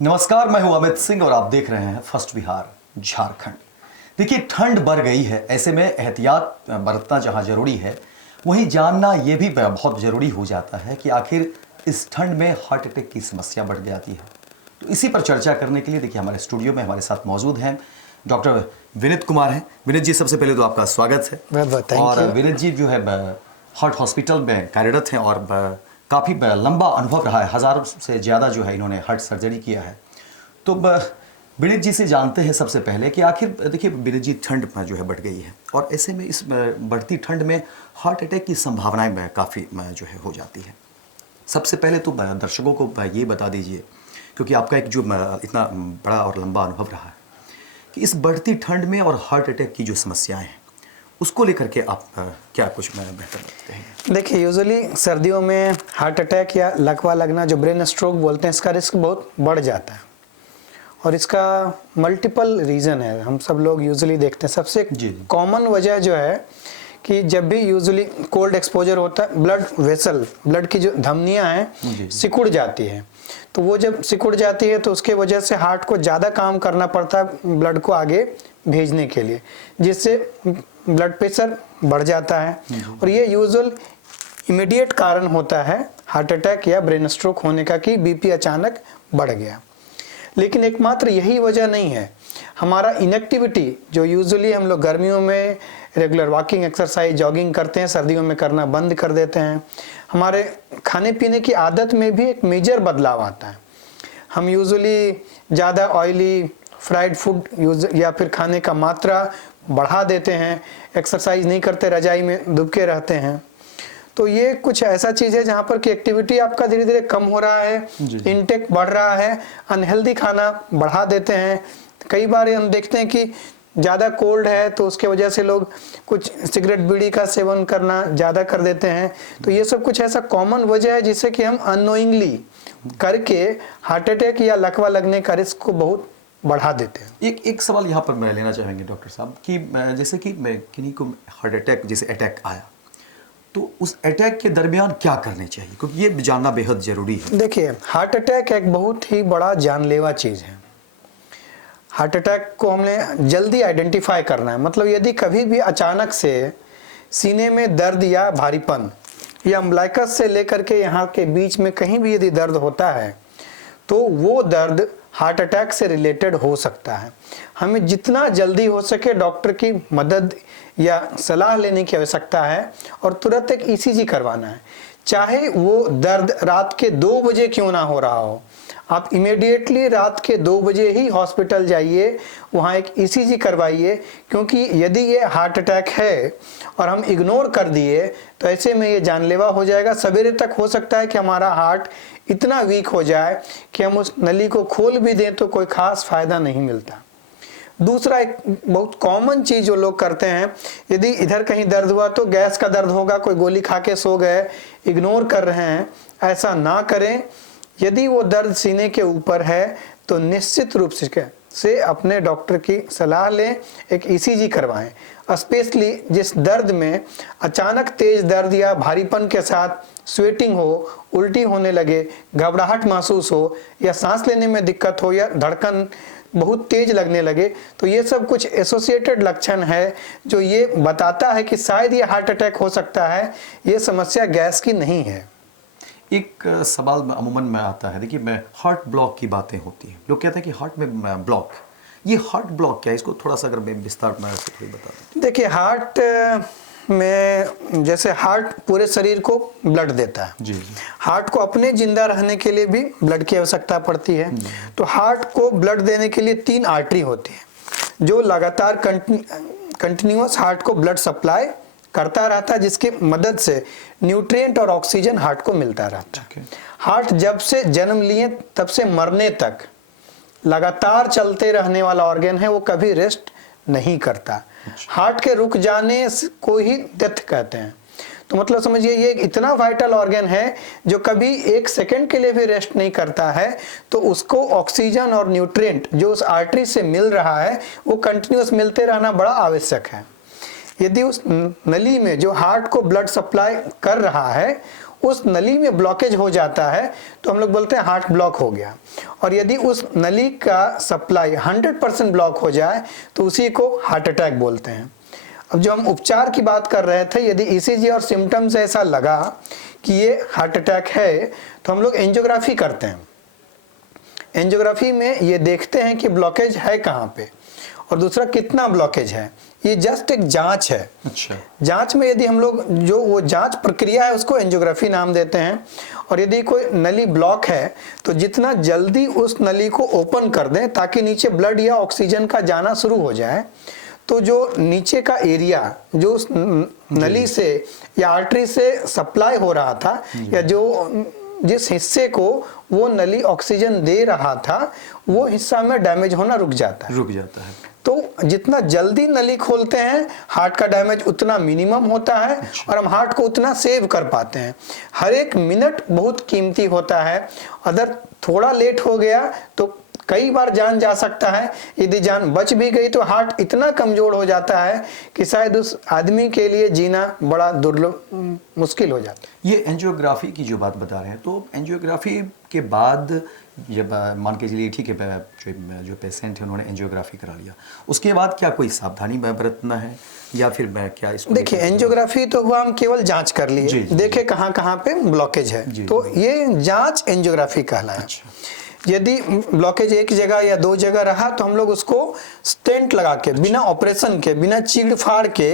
नमस्कार, मैं हूं अमित सिंह और आप देख रहे हैं फर्स्ट बिहार झारखंड। देखिए, ठंड बढ़ गई है, ऐसे में एहतियात बरतना जहां जरूरी है, वहीं जानना यह भी बहुत जरूरी हो जाता है कि आखिर इस ठंड में हार्ट अटैक की समस्या बढ़ जाती है। तो इसी पर चर्चा करने के लिए देखिए हमारे स्टूडियो में हमारे साथ मौजूद हैं डॉक्टर विनीत कुमार हैं। विनीत जी, सबसे पहले तो आपका स्वागत है। बहुत और विनीत जी जो है हार्ट हॉस्पिटल में कार्यरत हैं और काफ़ी लंबा अनुभव रहा है, हज़ारों से ज़्यादा जो है इन्होंने हार्ट सर्जरी किया है। तो विनीत जी से जानते हैं सबसे पहले कि आखिर देखिए विनीत जी, ठंड जो है बढ़ गई है और ऐसे में इस बढ़ती ठंड में हार्ट अटैक की संभावनाएं काफ़ी जो है हो जाती है। सबसे पहले तो दर्शकों को ये बता दीजिए, क्योंकि आपका एक जो इतना बड़ा और लंबा अनुभव रहा है, कि इस बढ़ती ठंड में और हार्ट अटैक की जो समस्याएं हैं उसको लेकर के आप क्या कुछ बेहतर लगते हैं? देखिए, यूजुअली सर्दियों में हार्ट अटैक या लकवा लगना, जो ब्रेन स्ट्रोक बोलते हैं, इसका रिस्क बहुत बढ़ जाता है और इसका मल्टीपल रीज़न है। हम सब लोग यूजुअली देखते हैं, सबसे कॉमन वजह जो है कि जब भी यूजुअली कोल्ड एक्सपोजर होता है, ब्लड की जो धमनियाँ हैं सिकुड़ जाती है। तो वो जब सिकुड़ जाती है तो उसके वजह से हार्ट को ज़्यादा काम करना पड़ता है ब्लड को आगे भेजने के लिए, जिससे ब्लड प्रेशर बढ़ जाता है और ये यूजुअल इमीडिएट कारण होता है हार्ट अटैक या ब्रेन स्ट्रोक होने का, कि बीपी अचानक बढ़ गया। लेकिन एकमात्र यही वजह नहीं है। हमारा इनएक्टिविटी, जो यूजुअली हम लोग गर्मियों में रेगुलर वॉकिंग, एक्सरसाइज, जॉगिंग करते हैं, सर्दियों में करना बंद कर देते हैं। हमारे खाने पीने की आदत में भी एक मेजर बदलाव आता है। हम यूजुअली ज़्यादा ऑयली फ्राइड फूड या फिर खाने का मात्रा बढ़ा देते हैं, एक्सरसाइज नहीं करते, रजाई में दुबके रहते हैं। तो ये कुछ ऐसा चीज़ है जहाँ पर कि एक्टिविटी आपका धीरे धीरे कम हो रहा है, इनटेक बढ़ रहा है, अनहेल्दी खाना बढ़ा देते हैं। कई बार हम देखते हैं कि ज़्यादा कोल्ड है तो उसके वजह से लोग कुछ सिगरेट बीड़ी का सेवन करना ज़्यादा कर देते हैं। तो ये सब कुछ ऐसा कॉमन वजह है जिससे कि हम अननोइंगली करके हार्ट अटैक या लकवा लगने का रिस्क को बहुत बढ़ा देते हैं। एक सवाल यहाँ पर मैं लेना चाहेंगे डॉक्टर साहब, कि जैसे कि मैं किन्हीं को हार्ट अटैक, जैसे अटैक आया, तो उस अटैक के दरमियान क्या करने चाहिए, क्योंकि ये जानना बेहद जरूरी है। देखिए, हार्ट अटैक एक बहुत ही बड़ा जानलेवा चीज़ है। हार्ट अटैक को हमने जल्दी आइडेंटिफाई करना है। मतलब यदि कभी भी अचानक से सीने में दर्द या भारीपन या अम्बलाइकस से लेकर के यहाँ के बीच में कहीं भी यदि दर्द होता है तो वो दर्द हार्ट अटैक से रिलेटेड हो सकता है। हमें जितना जल्दी हो सके डॉक्टर की मदद या सलाह लेने की आवश्यकता है और तुरंत एक ईसीजी करवाना है। चाहे वो दर्द रात के 2 बजे क्यों ना हो रहा हो, आप इमीडिएटली रात के 2 बजे ही हॉस्पिटल जाइए, वहाँ एक ईसीजी करवाइए। क्योंकि यदि ये हार्ट अटैक है और हम इग्नोर कर दिए तो ऐसे में ये जानलेवा हो जाएगा। सवेरे तक हो सकता है कि हमारा हार्ट इतना वीक हो जाए कि हम उस नली को खोल भी दें तो कोई खास फायदा नहीं मिलता। दूसरा, एक बहुत कॉमन चीज़ जो लोग करते हैं, यदि इधर कहीं दर्द हुआ तो गैस का दर्द होगा, कोई गोली खा के सो गए, इग्नोर कर रहे हैं। ऐसा ना करें। यदि वो दर्द सीने के ऊपर है तो निश्चित रूप से अपने डॉक्टर की सलाह लें, एक ईसीजी करवाएं। स्पेशली जिस दर्द में अचानक तेज दर्द या भारीपन के साथ स्वेटिंग हो, उल्टी होने लगे, घबराहट महसूस हो या सांस लेने में दिक्कत हो या धड़कन बहुत तेज लगने लगे, तो ये सब कुछ एसोसिएटेड लक्षण है जो ये बताता है कि शायद ये हार्ट अटैक हो सकता है। ये समस्या गैस की नहीं है। एक सवाल अमूमन में आता है, देखिए मैं हार्ट ब्लॉक की बातें होती हैं, लोग कहते हैं कि हार्ट में ब्लॉक, ये हार्ट ब्लॉक क्या है, इसको थोड़ा सा अगर मैं विस्तार में से थोड़ी बता दें। देखिए, हार्ट में जैसे हार्ट पूरे शरीर को ब्लड देता है, जी। हार्ट को अपने जिंदा रहने के लिए भी ब्लड की आवश्यकता पड़ती है। तो हार्ट को ब्लड देने के लिए 3 आर्टरी होती है जो लगातार कंटिन्यूअस हार्ट को ब्लड सप्लाई करता रहता है, जिसकी मदद से न्यूट्रिएंट और ऑक्सीजन हार्ट को मिलता रहता है। हार्ट जब से जन्म लिए तब से मरने तक लगातार चलते रहने वाला ऑर्गन है, वो कभी रेस्ट नहीं करता। हार्ट के रुक जाने को ही डेथ कहते हैं। तो मतलब समझिए, ये इतना वाइटल ऑर्गन है जो कभी 1 सेकंड के लिए भी रेस्ट नहीं करता है। तो उसको ऑक्सीजन और न्यूट्रिएंट जो उस आर्टरी से मिल रहा है वो कंटिन्यूअस मिलते रहना बड़ा आवश्यक है। यदि उस नली में जो हार्ट को ब्लड सप्लाई कर रहा है उस नली में ब्लॉकेज हो जाता है तो हम लोग बोलते हैं हार्ट ब्लॉक हो गया। और यदि उस नली का सप्लाई 100% ब्लॉक हो जाए तो उसी को हार्ट अटैक बोलते हैं। अब जो हम उपचार की बात कर रहे थे, यदि ईसीजी और सिम्टम्स ऐसा लगा कि ये हार्ट अटैक है तो हम लोग एंजियोग्राफी करते हैं। एंजियोग्राफी में ये देखते हैं कि ब्लॉकेज है कहाँ पे और दूसरा कितना ब्लॉकेज है। ये जस्ट एक जांच है। अच्छा। जांच में यदि हम लोग जो वो जांच प्रक्रिया है उसको एंजियोग्राफी नाम देते हैं। और यदि कोई नली ब्लॉक है तो जितना जल्दी उस नली को ओपन कर दें ताकि नीचे ब्लड या ऑक्सीजन का जाना शुरू हो जाए, तो जो नीचे का एरिया जो उस नली से या आर्टरी से सप्लाई हो रहा था या जो जिस हिस्से को वो नली ऑक्सीजन दे रहा था वो हिस्सा में डैमेज होना रुक जाता है। तो जितना जल्दी नली खोलते हैं हार्ट का डैमेज उतना मिनिमम होता है और हम हार्ट को उतना सेव कर पाते हैं। हर एक मिनट बहुत कीमती होता है। अगर थोड़ा लेट हो गया तो कई बार जान जा सकता है। यदि जान बच भी गई तो हार्ट इतना कमजोर हो जाता है कि शायद उस आदमी के लिए जीना बड़ा दुर्लभ मुश्किल हो जाता है। ये एंजियोग्राफी की जो बात बता रहे हैं, तो एंजियोग्राफी के बाद जब मान के चलिए ठीक है जो पेशेंट है उन्होंने एंजियोग्राफी करा लिया, उसके बाद क्या कोई सावधानी बरतना है या फिर क्या इसको? देखिए, एंजियोग्राफी तो हुआ हम केवल जांच कर लिए, देखे कहाँ कहाँ पे ब्लॉकेज है, तो ये जांच एंजियोग्राफी कहलाया। अच्छा। यदि ब्लॉकेज एक जगह या दो जगह रहा तो हम लोग उसको स्टेंट लगा के बिना ऑपरेशन के बिना चीड़ फाड़ के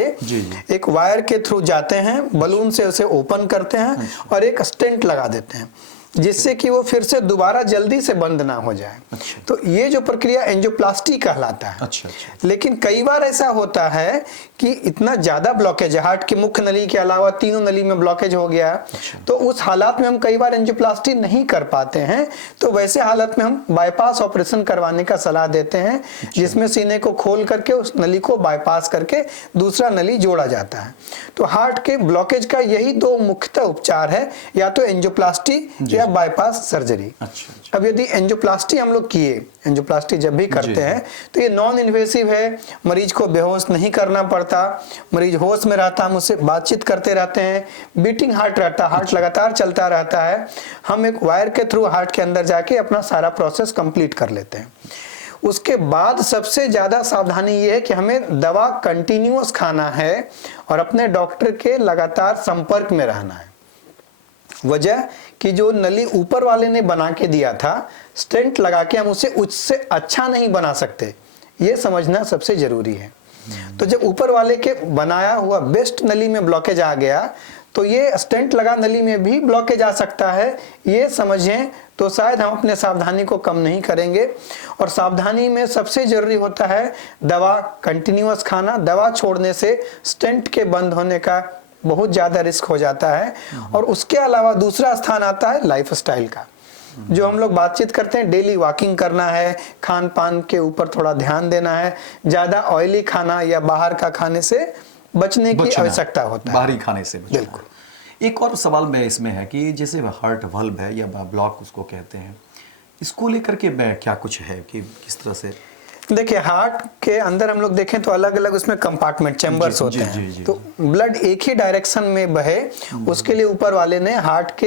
एक वायर के थ्रू जाते हैं, बलून से उसे ओपन करते हैं और एक स्टेंट लगा देते हैं जिससे कि वो फिर से दोबारा जल्दी से बंद ना हो जाए। अच्छा। तो ये जो प्रक्रिया एंजियोप्लास्टी कहलाता है। अच्छा। लेकिन कई बार ऐसा होता है कि इतना ज्यादा ब्लॉकेज है, हार्ट की मुख्य नली के अलावा तीनों नली में ब्लॉकेज हो गया। अच्छा। तो उस हालात में हम कई बार एंजियोप्लास्टी नहीं कर पाते हैं, तो वैसे हालत में हम बाईपास ऑपरेशन करवाने का सलाह देते हैं। अच्छा। जिसमें सीने को खोल करके उस नली को बाईपास करके दूसरा नली जोड़ा जाता है। तो हार्ट के ब्लॉकेज का यही दो मुख्यतः उपचार है, या तो एंजियोप्लास्टी या बाईपास सर्जरी। अच्छा। अब यदि एंजियोप्लास्टी हम लोग किए, एंजियोप्लास्टी जब भी करते हैं तो ये नॉन इन्वेसिव है, मरीज को बेहोश नहीं करना पड़ता, मरीज होश में रहता, हम उससे बातचीत करते रहते हैं, बीटिंग हार्ट रहता, हार्ट लगातार चलता रहता है। हम एक वायर के थ्रू हार्ट के अंदर जाके अपना सारा प्रोसेस कंप्लीट कर लेते हैं। उसके बाद सबसे ज्यादा सावधानी ये है कि हमें दवा कंटिन्यूअस खाना है और अपने डॉक्टर के लगातार संपर्क में रहना है। वजह कि जो नली ऊपर वाले ने बना के दिया था, स्टेंट लगा के हम उसे उससे अच्छा नहीं बना सकते, ये समझना सबसे जरूरी है। तो जब ऊपर वाले के बनाया हुआ बेस्ट नली में ब्लॉकेज आ गया तो ये स्टेंट लगा नली में भी ब्लॉकेज आ सकता है, ये समझें तो शायद हम अपने सावधानी को कम नहीं करेंगे। और सावधानी में सबसे जरूरी होता है दवा कंटिन्यूअस खाना। दवा छोड़ने से स्टेंट के बंद होने का बहुत ज्यादा रिस्क हो जाता है। और उसके अलावा दूसरा स्थान आता है लाइफस्टाइल का, जो हम लोग बातचीत करते हैं। डेली वॉकिंग करना है, खान पान के ऊपर थोड़ा ध्यान देना है, ज्यादा ऑयली खाना या बाहर का खाने से बचने की आवश्यकता होता है, बाहरी खाने से बचना। बिल्कुल। एक और सवाल में इसमें है कि जैसे हार्ट वाल्व है या ब्लॉक उसको कहते हैं, इसको लेकर के क्या कुछ है कि किस तरह से? देखिए, हार्ट के अंदर हम लोग देखें तो अलग अलग उसमें कंपार्टमेंट चैम्बर्स होते हैं। तो ब्लड एक ही डायरेक्शन में बहे उसके लिए ऊपर वाले ने हार्ट के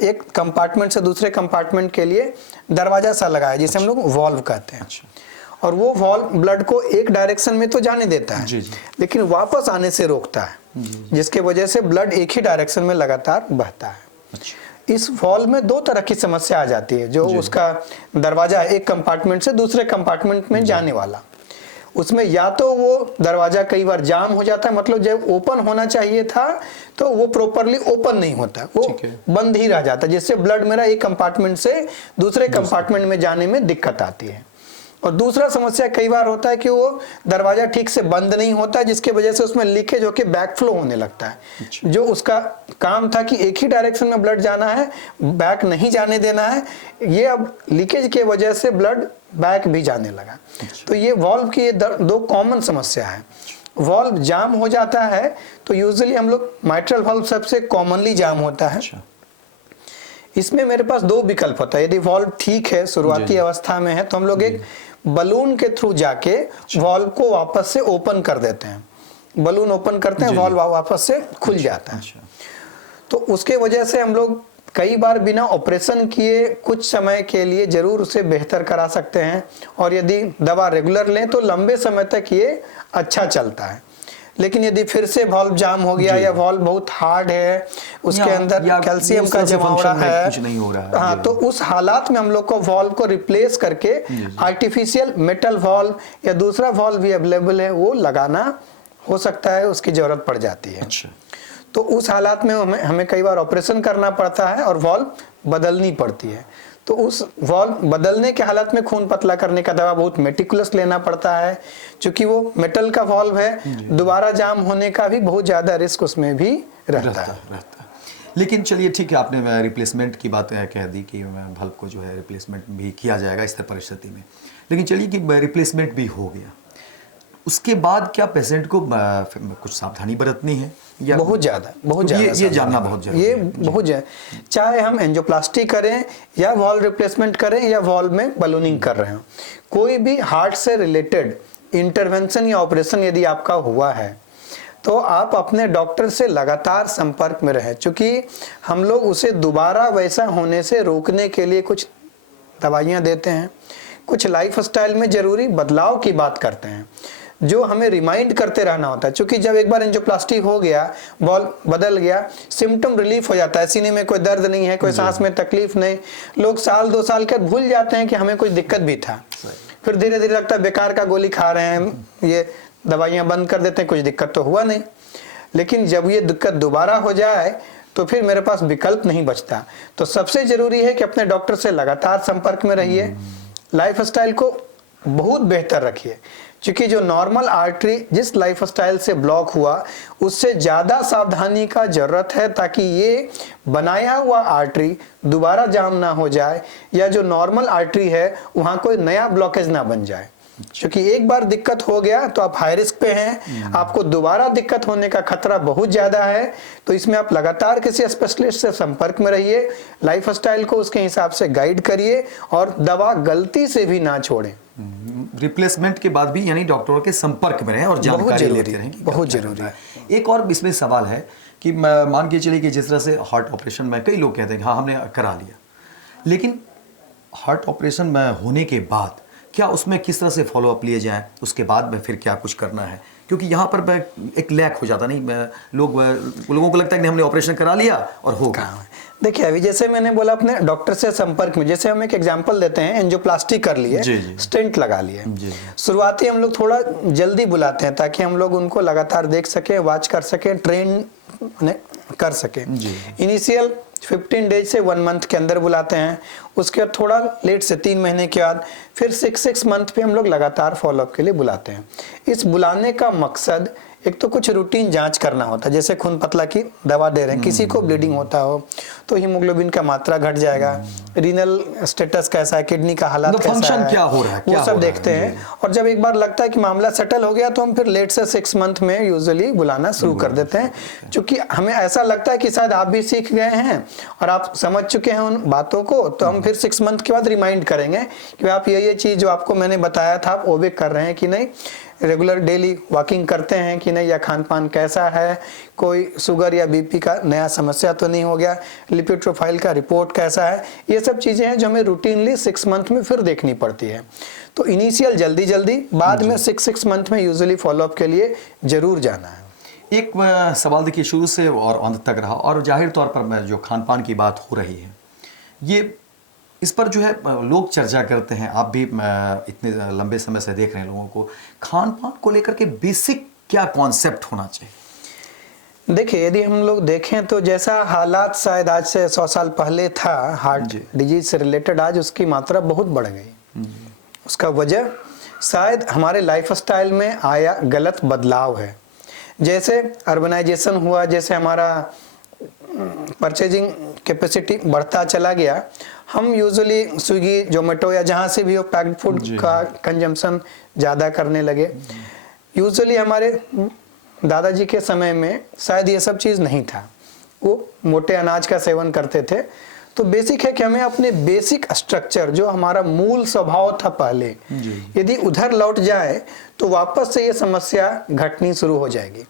एक कंपार्टमेंट से दूसरे कंपार्टमेंट के लिए दरवाजा सा लगाया, जिसे हम लोग वॉल्व कहते हैं। अच्छा। और वो वॉल्व ब्लड को एक डायरेक्शन में तो जाने देता है, लेकिन वापस आने से रोकता है, जिसके वजह से ब्लड एक ही डायरेक्शन में लगातार बहता है। अच्छा। इस वॉल्व में दो तरह की समस्या आ जाती है। जो उसका दरवाजा है एक कंपार्टमेंट से दूसरे कंपार्टमेंट में जाने वाला, उसमें या तो वो दरवाजा कई बार जाम हो जाता है, मतलब जब ओपन होना चाहिए था तो वो प्रॉपरली ओपन नहीं होता, वो बंद ही रह जाता है, जिससे ब्लड मेरा एक कंपार्टमेंट से दूसरे कंपार्टमेंट में जाने में दिक्कत आती है। और दूसरा समस्या कई बार होता है कि वो दरवाजा ठीक से बंद नहीं होता, जिसके वजह से उसमें लीकेज होकर बैक फ्लो होने लगता है। जो उसका काम था कि एक ही डायरेक्शन में ब्लड जाना है, बैक नहीं जाने देना है, ये अब लीकेज के वजह से ब्लड बैक भी जाने लगा। तो ये वॉल्व की दो कॉमन समस्या है। वॉल्व जाम हो जाता है तो यूजुअली हम लोग माइट्रल वॉल्व सबसे कॉमनली जाम होता है। इसमें मेरे पास दो विकल्प होता है। यदि वॉल्व ठीक है, शुरुआती अवस्था में है, तो हम लोग एक बलून के थ्रू जाके वॉल्व को वापस से ओपन कर देते हैं। बलून ओपन करते हैं, वॉल्व वापस से खुल जाता है। तो उसके वजह से हम लोग कई बार बिना ऑपरेशन किए कुछ समय के लिए जरूर उसे बेहतर करा सकते हैं, और यदि दवा रेगुलर लें तो लंबे समय तक ये अच्छा चलता है। लेकिन यदि फिर से वॉल्व जाम हो गया या वॉल्व बहुत हार्ड है, उसके अंदर कैल्शियम का जमावड़ा है, कुछ नहीं हो रहा है, हाँ, तो उस हालात में हम लोग को वॉल्व को रिप्लेस करके आर्टिफिशियल मेटल वॉल्व या दूसरा वॉल्व भी अवेलेबल है वो लगाना हो सकता है, उसकी जरूरत पड़ जाती है। अच्छा। तो उस हालात में हमें कई बार ऑपरेशन करना पड़ता है और वॉल्व बदलनी पड़ती है। तो उस वॉल्व बदलने के हालत में खून पतला करने का दवा बहुत मेटिकुलस लेना पड़ता है, क्योंकि वो मेटल का वॉल्व है, दोबारा जाम होने का भी बहुत ज़्यादा रिस्क उसमें भी रहता है। लेकिन चलिए ठीक है, आपने रिप्लेसमेंट की बात कह दी कि बल्ब को जो है रिप्लेसमेंट भी किया जाएगा इस परिस्थिति में। लेकिन चलिए कि रिप्लेसमेंट भी हो गया, उसके बाद क्या पेशेंट को कुछ सावधानी बरतनी है या बहुत ज़्यादा ये जानना बहुत जरूरी है। ये बहुत ज़्यादा, चाहे हम एंजियोप्लास्टी करें या वॉल्व रिप्लेसमेंट करें या वॉल्व में बलूनिंग कर रहे हो, कोई भी हार्ट से रिलेटेड इंटरवेंशन या ऑपरेशन यदि आपका हुआ है तो आप अपने डॉक्टर से लगातार संपर्क में रहें, क्योंकि हम लोग उसे दोबारा वैसा होने से रोकने के लिए कुछ दवाइयाँ देते हैं, कुछ लाइफ स्टाइल में ज़रूरी बदलाव की बात करते हैं जो हमें रिमाइंड करते रहना होता है। क्योंकि जब एक बार एंजियोप्लास्टी हो गया, वॉल्व बदल गया, सिम्टम रिलीफ हो जाता है, सीने में कोई दर्द नहीं है, कोई सांस में तकलीफ नहीं, लोग साल 2 साल के भूल जाते हैं कि हमें कुछ दिक्कत भी था। फिर धीरे धीरे लगता है बेकार का गोली खा रहे हैं, ये दवाइयाँ बंद कर देते हैं, कुछ दिक्कत तो हुआ नहीं। लेकिन जब ये दिक्कत दोबारा हो जाए तो फिर मेरे पास विकल्प नहीं बचता। तो सबसे ज़रूरी है कि अपने डॉक्टर से लगातार संपर्क में रहिए, लाइफ स्टाइल को बहुत बेहतर रखिए, क्योंकि जो नॉर्मल आर्टरी जिस लाइफ स्टाइल से ब्लॉक हुआ उससे ज़्यादा सावधानी का ज़रूरत है, ताकि ये बनाया हुआ आर्टरी दोबारा जाम ना हो जाए या जो नॉर्मल आर्टरी है वहाँ कोई नया ब्लॉकेज ना बन जाए। क्योंकि एक बार दिक्कत हो गया तो आप हाई रिस्क पे हैं, आपको दोबारा दिक्कत होने का खतरा बहुत ज़्यादा है। तो इसमें आप लगातार किसी स्पेशलिस्ट से संपर्क में रहिए, लाइफ स्टाइल को उसके हिसाब से गाइड करिए और दवा गलती से भी ना छोड़ें। रिप्लेसमेंट के बाद भी यानी डॉक्टरों के संपर्क में रहें और जानकारी लेते रहें, बहुत जरूरी है। एक और इसमें सवाल है कि मान के चलिए कि जिस तरह से हार्ट ऑपरेशन में कई लोग कहते हैं कि हाँ हमने करा लिया, लेकिन हार्ट ऑपरेशन में होने के बाद क्या उसमें किस तरह से फॉलोअप लिए जाएं, उसके बाद में फिर क्या कुछ करना है? क्योंकि यहाँ पर एक लैक हो जाता, नहीं लोगों को लगता है कि हमने ऑपरेशन करा लिया और हो गया। देखिए अभी जैसे मैंने बोला अपने डॉक्टर से संपर्क में, जैसे हम एक एग्जांपल देते हैं, एंजियोप्लास्टी कर लिए, स्टेंट लगा लिए, शुरुआती हम लोग थोड़ा जल्दी बुलाते हैं ताकि हम लोग उनको लगातार देख सकें, वॉच कर सकें, ट्रेन कर सकें। इनिशियल 15 डेज से 1 मंथ के अंदर बुलाते हैं, उसके बाद थोड़ा लेट से 3 महीने के बाद, फिर 6 मंथ पे हम लोग लगातार फॉलोअप के लिए बुलाते हैं। इस बुलाने का मकसद एक तो कुछ रूटीन जांच करना होता है, जैसे खून पतला की दवा दे रहे हैं, किसी को ब्लीडिंग होता हो तो हीमोग्लोबिन का मात्रा घट जाएगा, रीनल स्टेटस कैसा है, किडनी का हालत कैसा है, क्या हो रहा है, वो सब देखते हैं। और जब एक बार लगता है कि मामला सेटल हो गया तो हम फिर लेट से 6 मंथ में यूजुअली बुलाना शुरू कर देते हैं, क्योंकि हमें ऐसा लगता है कि शायद आप भी सीख गए हैं और आप समझ चुके हैं उन बातों को, तो हम फिर 6 मंथ के बाद रिमाइंड करेंगे कि आप ये चीज़ जो आपको मैंने बताया था आप वो भी कर रहे हैं कि नहीं, रेगुलर डेली वॉकिंग करते हैं कि नहीं, या खान पान कैसा है, कोई शुगर या बीपी का नया समस्या तो नहीं हो गया, लिपिड प्रोफाइल का रिपोर्ट कैसा है। ये सब चीज़ें हैं जो हमें रूटीनली 6 मंथ में फिर देखनी पड़ती है। तो इनिशियल जल्दी, बाद में 6 मंथ में यूजुअली फॉलोअप के लिए ज़रूर जाना है। एक सवाल देखिए शुरू से और अंत तक रहा, और जाहिर तौर पर जो खान पान की बात हो रही है, ये इस पर जो है लोग चर्चा करते हैं, आप भी इतने लंबे समय से देख रहे हैं लोगों को, खान पान को लेकर के बेसिक क्या कॉन्सेप्ट होना चाहिए? देखिए यदि हम लोग देखें तो जैसा हालात शायद आज से 100 साल पहले था हार्ट डिजीज से रिलेटेड, आज उसकी मात्रा बहुत बढ़ गई। उसका वजह शायद हमारे लाइफ स्टाइल में आया गलत बदलाव है। जैसे अर्बनाइजेशन हुआ, जैसे हमारा परचेजिंग कैपेसिटी बढ़ता चला गया, हम यूजुअली स्विगी जोमेटो या जहाँ से भी हो पैक्ड फूड का कंजम्पशन ज़्यादा करने लगे। यूजुअली हमारे दादाजी के समय में शायद ये सब चीज़ नहीं था, वो मोटे अनाज का सेवन करते थे। तो बेसिक है कि हमें अपने बेसिक स्ट्रक्चर जो हमारा मूल स्वभाव था पहले, यदि उधर लौट जाए तो वापस से ये समस्या घटनी शुरू हो जाएगी।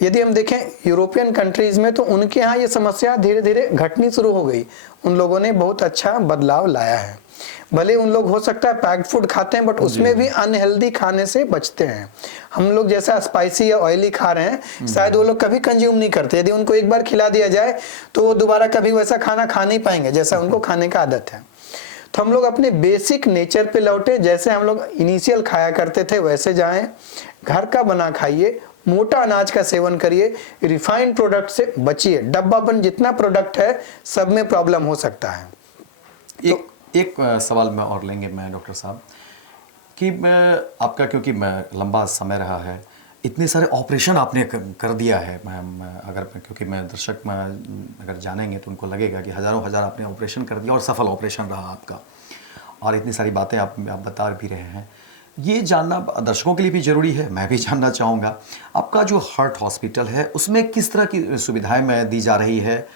यदि हम देखें यूरोपियन कंट्रीज में, तो उनके यहाँ ये समस्या धीरे धीरे घटनी शुरू हो गई। उन लोगों ने बहुत अच्छा बदलाव लाया है। भले उन लोग हो सकता है पैक्ड फूड खाते हैं, बट उसमें भी अनहेल्दी खाने से बचते हैं। हम लोग जैसा स्पाइसी या ऑयली खा रहे हैं, शायद वो लोग कभी कंज्यूम नहीं करते। यदि उनको एक बार खिला दिया जाए तो वो दोबारा कभी वैसा खाना खा नहीं पाएंगे जैसा उनको खाने का आदत है। तो हम लोग अपने बेसिक नेचर पे लौटे, जैसे हम लोग इनिशियल खाया करते थे वैसे जाएं। घर का बना खाइए, मोटा अनाज का सेवन करिए, रिफाइंड प्रोडक्ट से बचिए। डब्बाबंद जितना प्रोडक्ट है सब में प्रॉब्लम हो सकता है। एक सवाल मैं और लेंगे मैं डॉक्टर साहब कि मैं आपका, क्योंकि मैं लंबा समय रहा है, इतने सारे ऑपरेशन आपने कर दिया है। अगर क्योंकि मैं दर्शक में अगर जानेंगे तो उनको लगेगा कि हज़ारों हज़ार आपने ऑपरेशन कर दिया और सफल ऑपरेशन रहा आपका, और इतनी सारी बातें आप बता भी रहे हैं। ये जानना दर्शकों के लिए भी ज़रूरी है, मैं भी जानना चाहूँगा आपका जो हार्ट हॉस्पिटल है उसमें किस तरह की सुविधाएं मैं दी जा रही है,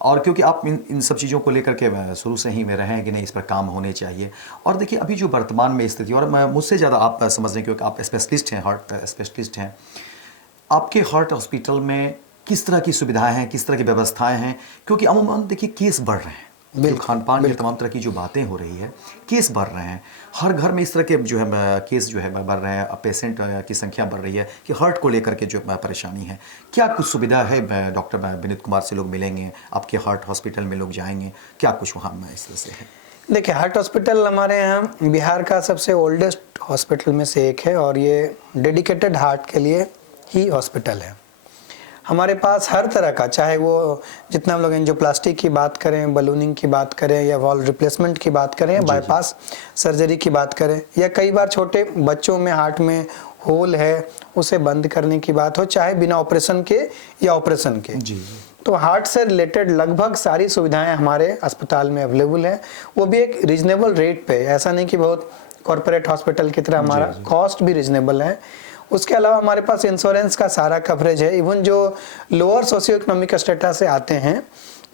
और क्योंकि आप इन सब चीज़ों को लेकर के शुरू से ही में रहे हैं कि नहीं इस पर काम होने चाहिए। और देखिए अभी जो वर्तमान में स्थिति, और मैं मुझसे ज़्यादा आप समझ रहे हैं क्योंकि आप स्पेशलिस्ट हैं, हार्ट स्पेशलिस्ट हैं, आपके हार्ट हॉस्पिटल में किस तरह की सुविधाएं हैं, किस तरह की व्यवस्थाएं हैं? क्योंकि अमूमन देखिए केस बढ़ रहे हैं, खान पान में तमाम तरह की जो बातें हो रही है, केस बढ़ रहे हैं। हर घर में इस तरह के जो है केस जो है बढ़ रहे हैं, पेशेंट की संख्या बढ़ रही है कि हार्ट को लेकर के जो परेशानी है। क्या कुछ सुविधा है? डॉक्टर विनीत कुमार से लोग मिलेंगे, आपके हार्ट हॉस्पिटल में लोग जाएंगे, क्या कुछ वहाँ में इस तरह से है? देखिए, हार्ट हॉस्पिटल हमारे यहाँ बिहार का सबसे ओल्डेस्ट हॉस्पिटल में से एक है, और ये डेडिकेटेड हार्ट के लिए ही हॉस्पिटल है। हमारे पास हर तरह का, चाहे वो जितना हम लोग एंजियोप्लास्टी की बात करें, बलूनिंग की बात करें, या वॉल्व रिप्लेसमेंट की बात करें, बाईपास सर्जरी की बात करें, या कई बार छोटे बच्चों में हार्ट में होल है उसे बंद करने की बात हो, चाहे बिना ऑपरेशन के या ऑपरेशन के, तो हार्ट से रिलेटेड लगभग सारी सुविधाएं हमारे अस्पताल में अवेलेबल है। वो भी एक रीजनेबल रेट पे, ऐसा नहीं कि बहुत कॉरपोरेट हॉस्पिटल की तरह। हमारा कॉस्ट भी रीजनेबल है। उसके अलावा हमारे पास इंश्योरेंस का सारा कवरेज है। इवन जो लोअर सोशियो इकोनॉमिक स्टेटस से आते हैं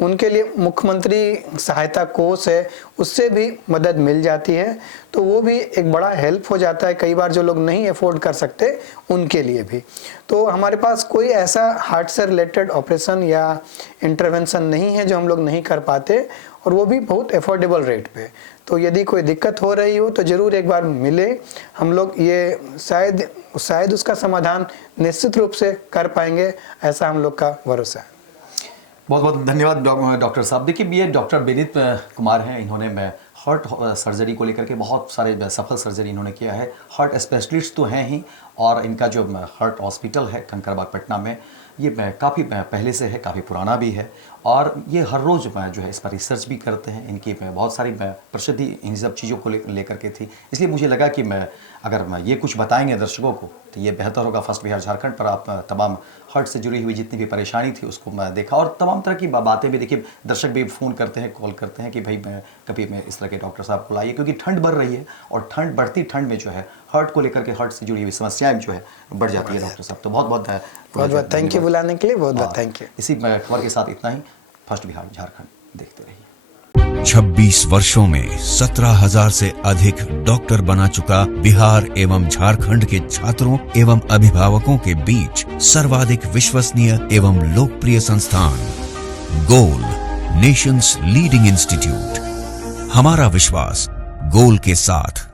उनके लिए मुख्यमंत्री सहायता कोष है, उससे भी मदद मिल जाती है, तो वो भी एक बड़ा हेल्प हो जाता है कई बार जो लोग नहीं अफोर्ड कर सकते उनके लिए भी। तो हमारे पास कोई ऐसा हार्ट से रिलेटेड ऑपरेशन या इंटरवेंशन नहीं है जो हम लोग नहीं कर पाते, और वो भी बहुत अफोर्डेबल रेट पे। तो यदि कोई दिक्कत हो रही हो तो ज़रूर एक बार मिले हम लोग, ये शायद उसका समाधान निश्चित रूप से कर पाएंगे, ऐसा हम लोग का भरोसा है। बहुत बहुत धन्यवाद डॉक्टर साहब। देखिए ये डॉक्टर विनीत कुमार हैं, इन्होंने हार्ट सर्जरी को लेकर के बहुत सारे सफल सर्जरी इन्होंने किया है। हार्ट स्पेशलिस्ट तो हैं ही, और इनका जो हार्ट हॉस्पिटल है कंकरबाग पटना में, ये काफ़ी पहले से है, काफ़ी पुराना भी है, और ये हर रोज़ जो है इस पर रिसर्च भी करते हैं। इनकी बहुत सारी प्रसिद्धि इन सब चीज़ों को लेकर के थी, इसलिए मुझे लगा कि अगर ये कुछ बताएंगे दर्शकों को तो ये बेहतर होगा। फर्स्ट बिहार झारखंड पर आप तमाम हार्ट से जुड़ी हुई जितनी भी परेशानी थी उसको देखा, और तमाम तरह की बातें भी देखिए। दर्शक भी फ़ोन करते हैं, कॉल करते हैं कि भाई कभी इस तरह के डॉक्टर साहब को लाइए, क्योंकि ठंड बढ़ रही है, और बढ़ती ठंड में जो है हार्ट को लेकर के, हार्ट से जुड़ी हुई समस्याएं जो है बढ़ जाती है डॉक्टर साहब। तो बहुत बहुत थैंक यू बुलाने के लिए, बहुत बहुत थैंक यू। इसी खबर के साथ इतना ही। फर्स्ट बिहार झारखंड देखते रहिए। 26 वर्षों में 17,000 से अधिक डॉक्टर बना चुका बिहार एवं झारखंड के छात्रों एवं अभिभावकों के बीच सर्वाधिक विश्वसनीय एवं लोकप्रिय संस्थान गोल, नेशंस लीडिंग इंस्टीट्यूट। हमारा विश्वास गोल के साथ।